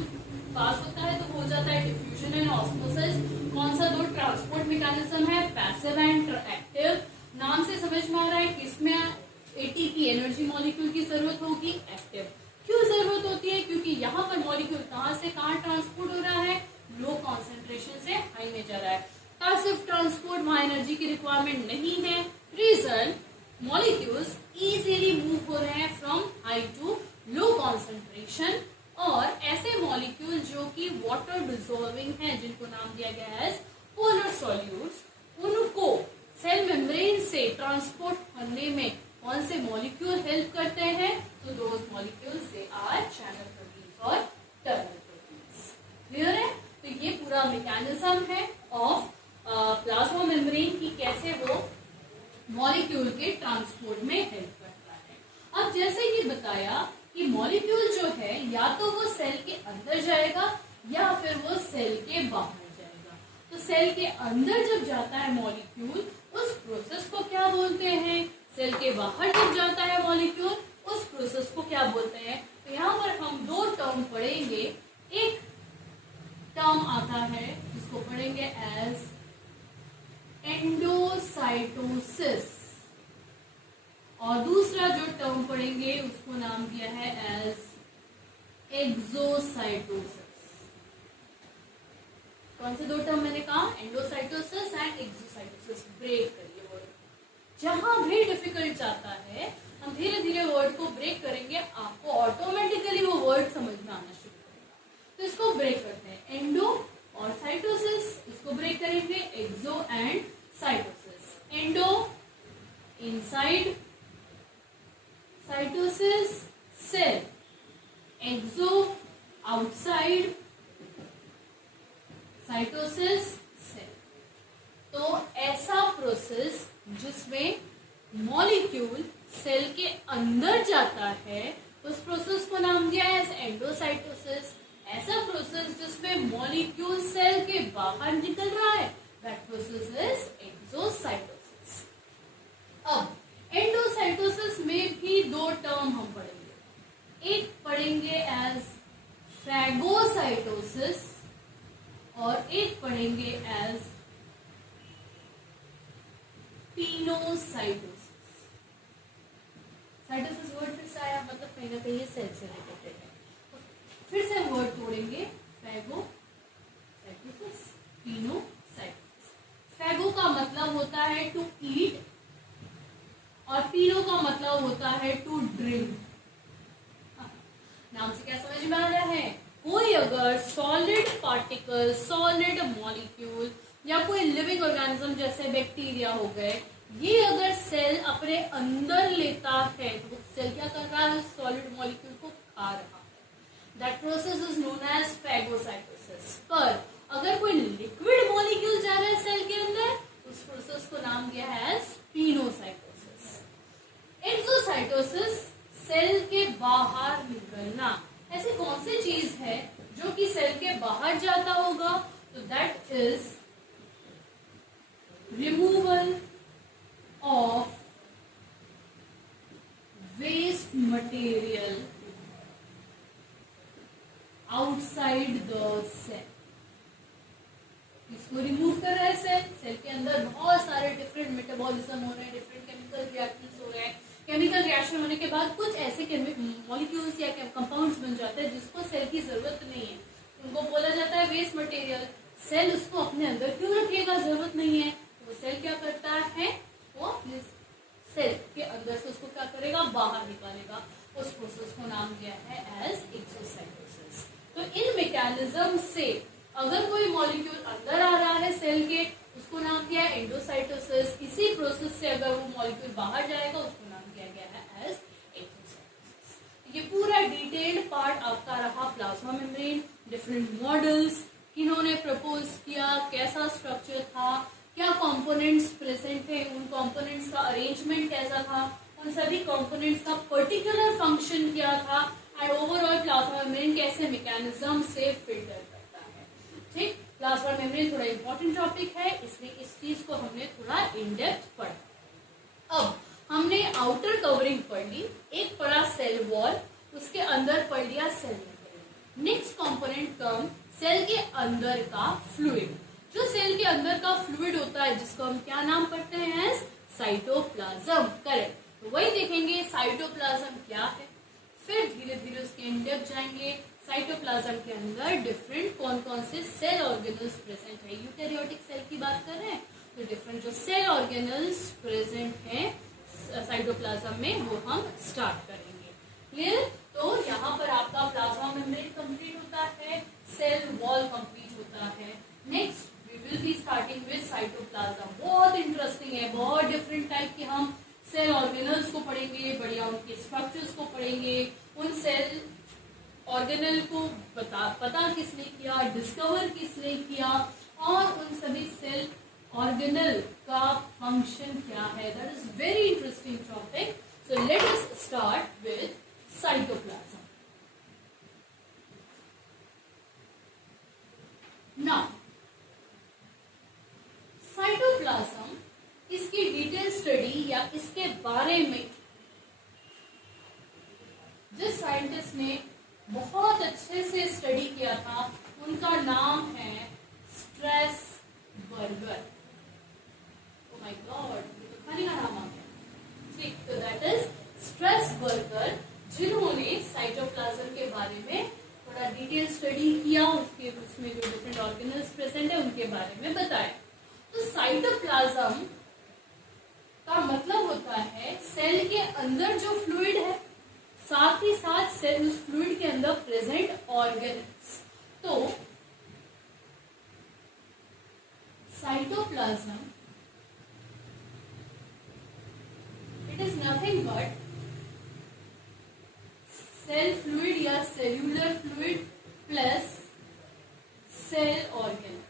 पास होता है, तो हो जाता है डिफ्यूजन एंड ऑस्मोसिस। कौन सा दो ट्रांसपोर्ट मैकेनिज्म है, पैसिव एंड एक्टिव। नाम से समझ में आ रहा है किसमें एटीपी एनर्जी मॉलिक्यूल की जरूरत होगी, एक्टिव। क्यों जरूरत होती है, क्योंकि यहाँ पर मॉलिक्यूल कहाँ से कहाँ ट्रांसपोर्ट हो रहा है, लो कॉन्सेंट्रेशन से हाई में जा रहा है। पैसिव ट्रांसपोर्ट, वहां एनर्जी की रिक्वायरमेंट नहीं है। रीजन, मॉलिक्यूल्स इजीली मूव हो रहे हैं from high to low concentration, और ऐसे मॉलिक्यूल जो कि वाटर डिसॉल्विंग है, जिनको नाम दिया गया है पोलर सॉल्यूट्स, उनको सेल मेम्ब्रेन से ट्रांसपोर्ट करने में कौन से मॉलिक्यूल हेल्प करते हैं, तो those molecules they our channel proteins और टर्नल प्रोटीन्स। क्लियर है? तो ये पूरा मैकेनिज्म है ऑफ प्लाज्मा मेम्ब्रेन की कैसे वो मॉलिक्यूल के ट्रांसपोर्ट में हेल्प करता है। अब जैसे ये बताया कि मॉलिक्यूल जो है या तो वो सेल के अंदर जाएगा या फिर वो सेल के बाहर जाएगा। तो सेल के अंदर जब जाता है मॉलिक्यूल, उस प्रोसेस को क्या बोलते हैं, सेल के बाहर जब जाता है मॉलिक्यूल, उस प्रोसेस को क्या बोलते हैं। तो यहाँ पर हम दो टर्म पढ़ेंगे। एक टर्म आता है जिसको पढ़ेंगे एज एंडोसाइटोसिस, और दूसरा जो टर्म पढ़ेंगे उसको नाम दिया है एज एक्सोसाइटोसिस। कौन से दो टर्म मैंने कहा? Endocytosis and exocytosis. ब्रेक करिए वर्ड, जहां भी डिफिकल्ट जाता है हम धीरे धीरे वर्ड को ब्रेक करेंगे, आपको ऑटोमेटिकली वो वर्ड समझ में आना शुरू करेगा। तो इसको ब्रेक करते हैं, एंडो और साइटोसिस, इसको ब्रेक करेंगे exo and cytosis. Endo inside, cytosis cell, exo outside, cytosis cell. तो ऐसा प्रोसेस जिसमें मॉलिक्यूल सेल के अंदर जाता है उस प्रोसेस को नाम दिया है एंडोसाइटोसिस। ऐसा प्रोसेस जिसमें मॉलिक्यूल सेल के बाहर निकल रहा है दैट प्रोसेस इज एक्सोसाइटोसिस। अब एंडोसाइटोसिस में भी दो टर्म हम पढ़ेंगे, एक पढ़ेंगे एज फैगोसाइटोसिस और एक पढ़ेंगे एज पिनोसाइटोसिस। साइटोसिस वर्ड फिर से आया, मतलब कहीं ना कहीं सेल से रिलेटेड है। तो फिर से हम वर्ड तोड़ेंगे, फैगोसाइटोसिस, पिनोसाइटोसिस। फैगो का मतलब होता है टू ईट और पिनो का मतलब होता है टू ड्रिंक। नाम से क्या समझ में आ रहा है? कोई अगर सॉलिड पार्टिकल, सॉलिड मॉलिक्यूल या कोई लिविंग ऑर्गेनिज्म जैसे बैक्टीरिया हो गए, ये अगर सेल अपने अंदर लेता है तो सेल क्या कर रहा है? सॉलिड मॉलिक्यूल को खा रहा है। That process is known as phagocytosis. पर अगर कोई लिक्विड मॉलिक्यूल जा रहा है सेल के अंदर, उस प्रोसेस को नाम दिया है एज पिनोसाइटोसिस। एक्सोसाइटोसिस सेल के बाहर निकलना। ऐसी कौन सी चीज है जो कि सेल के बाहर जाता होगा? तो that is removal of waste material outside the cell. इसको रिमूव कर रहा है सेल के अंदर बहुत सारे डिफरेंट मेटाबॉलिज्म हो रहे हैं, डिफरेंट केमिकल रिएक्शंस हो रहे हैं। केमिकल रिएक्शन होने के बाद कुछ ऐसे मॉलिक्यूल्स या कंपाउंड्स बन जाते हैं जिसको सेल की जरूरत नहीं है, उनको बोला जाता है वेस्ट मटेरियल। सेल उसको अपने अंदर क्यों रखेगा? जरूरत नहीं है। वो सेल क्या करता है? वो सेल के अंदर से उसको क्या करेगा? बाहर निकालेगा। उस प्रोसेस को नाम दिया है एज एक्सोसाइटोसिस। तो इन मैकेनिज्म से अगर कोई मॉलिक्यूल अंदर आ रहा है सेल के, उसको नाम दिया है एंडोसाइटोसिस। इसी प्रोसेस से अगर वो मॉलिक्यूल बाहर जाएगा उसको नाम दिया गया है एज एक्सोसाइटोसिस। ये पूरा डिटेल्ड पार्ट आपका रहा प्लाज्मा मेम्ब्रेन, डिफरेंट मॉडल्स किन्होंने प्रपोज किया, कैसा स्ट्रक्चर था, क्या कंपोनेंट्स प्रेजेंट थे, उन कंपोनेंट्स का अरेंजमेंट कैसा था, उन सभी कंपोनेंट्स का पर्टिकुलर फंक्शन क्या था, एंड ओवरऑल प्लाज्मा मेम्ब्रेन कैसे मैकेनिज्म से फिल्टर करता है। ठीक, प्लाज्मा मेम्ब्रेन थोड़ा इंपॉर्टेंट टॉपिक है, इसलिए इस चीज को हमने थोड़ा इन डेप्थ पढ़ा। अब हमने आउटर कवरिंग पढ़ ली, एक पढ़ा सेल वॉल, उसके अंदर पढ़ लिया सेल मेम्ब्रेन। नेक्स्ट कंपोनेंट कम सेल के अंदर का फ्लूइड। जो सेल के अंदर का फ्लूइड होता है जिसको हम क्या नाम पढ़ते हैं? साइटोप्लाज्म। करेक्ट। तो वही देखेंगे साइटोप्लाज्म क्या है, फिर धीरे धीरे उसके इन डेप्थ जाएंगे। साइटोप्लाज्म के अंदर डिफरेंट कौन कौन से सेल ऑर्गेनल्स प्रेजेंट है। यूकैरियोटिक सेल की बात कर रहे हैं तो डिफरेंट जो सेल ऑर्गेनल्स प्रेजेंट हैं साइटोप्लाज्म में वो हम स्टार्ट करेंगे। क्लियर? तो यहाँ पर आपका प्लाज्मा मेम्ब्रेन कंप्लीट होता है, सेल वॉल कंप्लीट होता है। Next we will be starting with cytoplasm. बहुत इंटरेस्टिंग है, बहुत डिफरेंट टाइप के हम सेल ऑर्गेनल्स को पढ़ेंगे, बढ़िया उनके स्ट्रक्चर्स को पढ़ेंगे, उन सेल ऑर्गेनल को पता किसने किया, डिस्कवर किसने किया, और उन सभी सेल ऑर्गेनल का फंक्शन क्या है। That is very interesting topic. So let us start with cytoplasm. Now cytoplasm, इसकी डिटेल स्टडी या इसके बारे में जिस साइंटिस्ट ने बहुत अच्छे से स्टडी किया था उनका नाम है स्ट्रैसबर्गर। ओह माय गॉड, ये तो खाने का नाम आ गया। ठीक, तो दैट इज बारे में थोड़ा डिटेल स्टडी किया, उसके उसमें जो डिफरेंट ऑर्गेनल्स प्रेजेंट है उनके बारे में बताया। तो साइटोप्लाज्म का मतलब होता है सेल के अंदर जो फ्लूइड है, साथ ही साथ सेल उस फ्लूइड के अंदर प्रेजेंट ऑर्गेनल्स। तो cytoplasm it is nothing but cell fluid या cellular fluid plus cell organelles.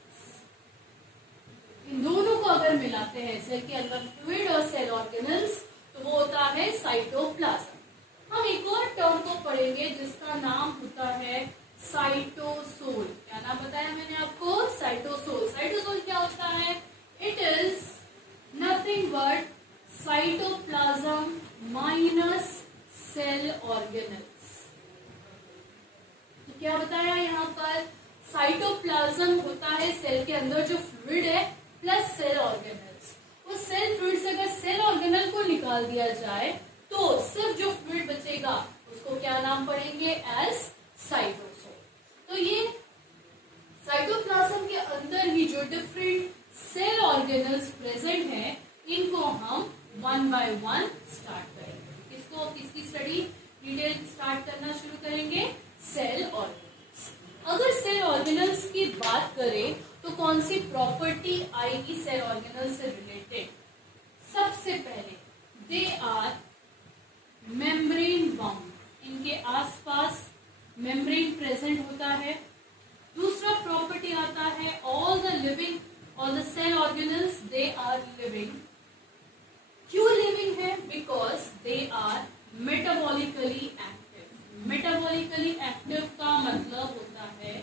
इन दोनों को अगर मिलाते हैं, सेल के अंदर फ्लूइड और सेल ऑर्गेनल्स, तो वो होता है साइटोप्लाज्म। हम एक और टर्म को पढ़ेंगे जिसका नाम होता है साइटोसोल। क्या नाम बताया मैंने आपको? साइटोसोल। साइटोसोल क्या होता है? It is nothing but cytoplasm minus cell organelles. तो क्या बताया यहाँ पर? साइटोप्लाज्म होता है सेल के अंदर जो फ्लूइड है प्लस सेल ऑर्गेनल्स। उस सेल फ्लूइड से अगर सेल ऑर्गेनल को निकाल दिया जाए तो सिर्फ जो फ्लूइड बचेगा उसको क्या नाम पढ़ेंगे? As cytosol. तो ये साइटोप्लाज्म के अंदर ही जो डिफरेंट सेल ऑर्गेनल्स प्रेजेंट हैं, इनको हम वन बाय वन स्टार्ट करेंगे। किसकी स्टडी डिटेल स्टार्ट करना शुरू करेंगे? Cell organelles. अगर सेल ऑर्गेनल्स की बात करें तो कौन सी प्रॉपर्टी आएगी सेल ऑर्गेनल्स से रिलेटेड? सबसे पहले दे आर मेम्ब्रेन बाउंड, इनके आसपास मेम्ब्रेन प्रेजेंट होता है। दूसरा प्रॉपर्टी आता है all the cell organelles they are living. क्यों लिविंग है? Because they are metabolically active. Metabolically active का मतलब होता है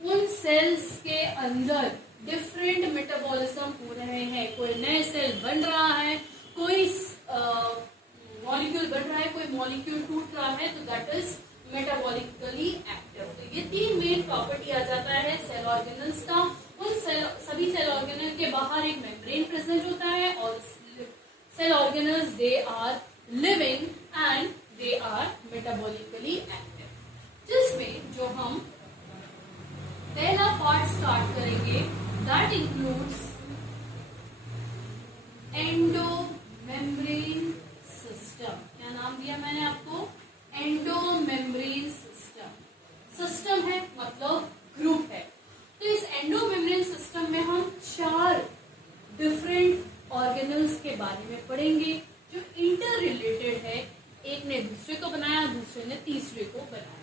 उन सेल्स के अंदर डिफरेंट मेटाबॉलिज्म हो रहे हैं। कोई नए सेल बन रहा है, कोई मॉलिक्यूल बन रहा है, कोई मॉलिक्यूल टूट रहा है, तो दैट इज मेटाबॉलिकली एक्टिव। तो ये तीन मेन प्रॉपर्टी आ जाता है सेल ऑर्गेनल्स का। उन सभी सेल ऑर्गेनल के बाहर एक मेम्ब्रेन प्रेजेंट होता है और cell organelles they are living and they are metabolically active. जिसमें जो हम पहला पार्ट स्टार्ट करेंगे दैट इंक्लूड्स एंडोमेम्ब्रेन सिस्टम। क्या नाम दिया मैंने आपको? Endomembrane system. सिस्टम है मतलब ग्रुप है। तो इस एंडोमेम्ब्रेन सिस्टम में हम 4 डिफरेंट ऑर्गेनल्स के बारे में पढ़ेंगे जो इंटर रिलेटेड है। एक ने दूसरे को बनाया, दूसरे ने तीसरे को बनाया।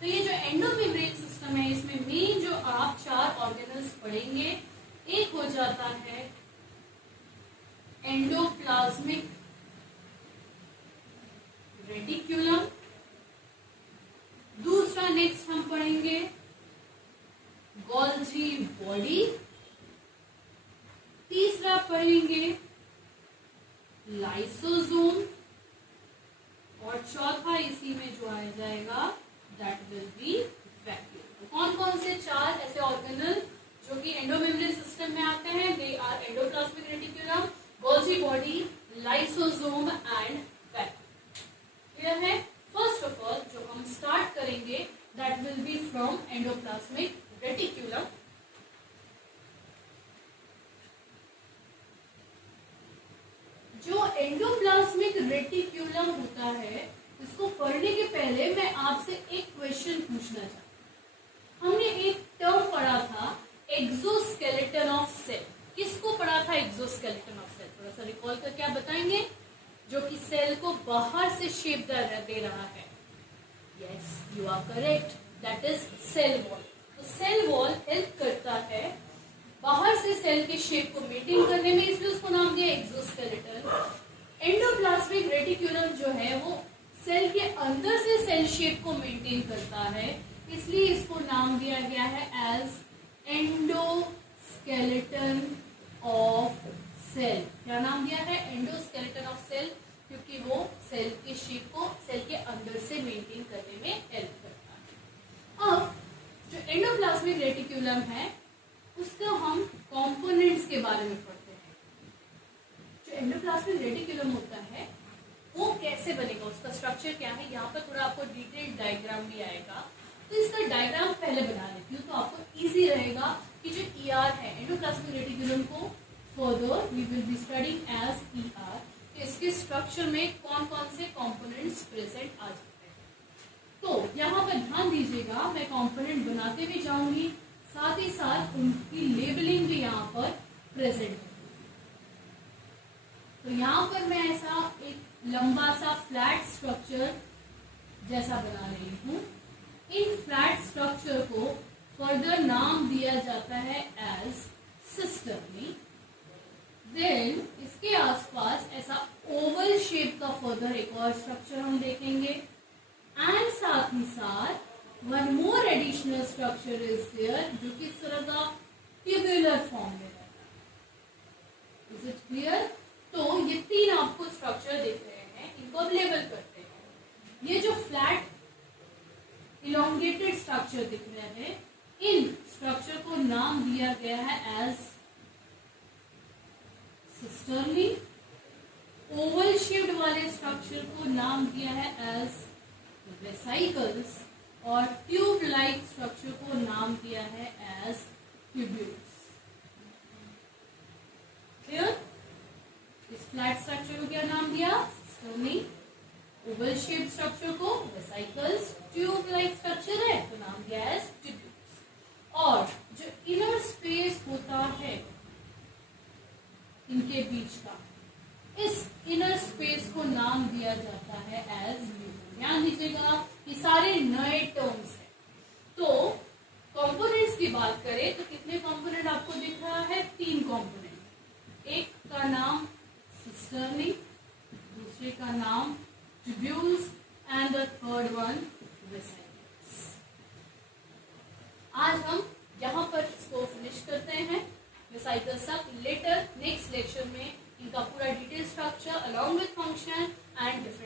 तो ये जो एंडोमेम्ब्रेन सिस्टम है, इसमें मेन जो आप 4 ऑर्गेनल्स पढ़ेंगे, एक हो जाता है एंडोप्लाज्मिक रेटिक्यूलम। दूसरा नेक्स्ट हम पढ़ेंगे गोल्जी बॉडी। तीसरा पढ़ेंगे लाइसोसोम। और चौथा इसी में जो आ जाएगा दैट विल बी वैक्यूल। कौन कौन से 4 ऐसे ऑर्गेनल जो कि एंडोमेम्ब्रेन सिस्टम में आते हैं? They are endoplasmic reticulum, Golgi body, lysosome and vacuole. Clear है? फर्स्ट ऑफ ऑल जो हम स्टार्ट करेंगे that will be from endoplasmic reticulum. जो एंडोप्लाज्मिक रेटिक्यूलम होता है, इसको पढ़ने के पहले मैं आपसे एक क्वेश्चन पूछना चाहती हूँ। हमने एक टर्म पढ़ा था एक्सोस्केलेटन ऑफ सेल। किसको पढ़ा था एक्सोस्केलेटन ऑफ सेल? थोड़ा सा रिकॉल करके आप बताएंगे। जो कि सेल को बाहर से शेप दे रहा है। Yes, you are correct, that is cell wall. तो सेल वॉल हेल्प करता है बाहर से सेल के शेप को मेंटेन करने में, इसलिए उसको नाम दिया एक्सोस्केलेटन। एंडोप्लाज्मिक रेटिक्यूलम जो है वो सेल के अंदर से सेल शेप को मेंटेन करता है, इसलिए इसको नाम दिया गया है एज एंडोस्केलेटन ऑफ सेल। क्या नाम दिया है? एंडोस्केलेटन ऑफ सेल, क्योंकि वो सेल के शेप को सेल के अंदर से मेंटेन करने में हेल्प करता है। अब जो एंडोप्लाज्मिक रेटिक्यूलम है उसका हम कंपोनेंट्स के बारे में पढ़ते हैं। जो एंडोप्लाज्मिक रेटिक्यूलम होता है वो कैसे कैसे बनेगा, उसका स्ट्रक्चर क्या है, यहाँ पर थोड़ा आपको डिटेल्ड डायग्राम भी आएगा। तो इसका डायग्राम पहले बना लेती हूँ तो आपको इजी रहेगा कि जो ER है एंडोप्लाज्मिक रेटिकुलम को further we will be studying as ER, तो इसके स्ट्रक्चर में कौन कौन से कंपोनेंट्स प्रेजेंट आ जाते हैं। तो यहाँ पर ध्यान दीजिएगा, मैं कंपोनेंट बनाते भी जाऊंगी, साथ ही साथ उनकी लेबलिंग भी यहाँ पर प्रेजेंट है। तो यहाँ पर मैं ऐसा एक लंबा सा फ्लैट स्ट्रक्चर जैसा बना रही हूँ। इन फ्लैट स्ट्रक्चर को फर्दर नाम दिया जाता है एज सिस्टर्नी। देन इसके आसपास ऐसा ओवल शेप का फर्दर एक और स्ट्रक्चर हम देखेंगे, एंड साथ ही साथ one more additional structure is there जो कि इस तरह का ट्यूबुलर फॉर्म में रहता है। Is it clear? तो ये तीन आपको स्ट्रक्चर दिख रहे हैं, इनको अब लेबल करते हैं। ये जो फ्लैट इलोंगेटेड स्ट्रक्चर दिख रहे हैं, इन स्ट्रक्चर को नाम दिया गया है एज सिस्टर्नी। ओवल शेप्ड वाले स्ट्रक्चर को नाम दिया है एज वेसिकल्स, और ट्यूब लाइक स्ट्रक्चर को नाम दिया है एज ट्यूब्यूल्स। क्लियर? इस फ्लैट स्ट्रक्चर को क्या नाम दिया? सिस्टर्नी। ओवल शेप स्ट्रक्चर को वेसिकल्स, ट्यूब लाइक स्ट्रक्चर है तो नाम दिया है ट्यूब्यूल्स। और जो इनर स्पेस होता है इनके बीच का, इस इनर स्पेस को नाम दिया जाता है एज ल्यूमेन। ध्यान दीजिएगा, ये सारे नए टर्म्स हैं। तो कंपोनेंट्स की बात करें तो कितने कंपोनेंट आपको दिख रहा है? 3 कंपोनेंट। एक का नाम सिस्टर्नी, दूसरे का नाम tubules, and the third one vesicles. आज हम यहाँ पर इसको फिनिश करते हैं। वेसिकल्स सब लेटर नेक्स्ट लेक्चर में इनका पूरा detail structure along with function and different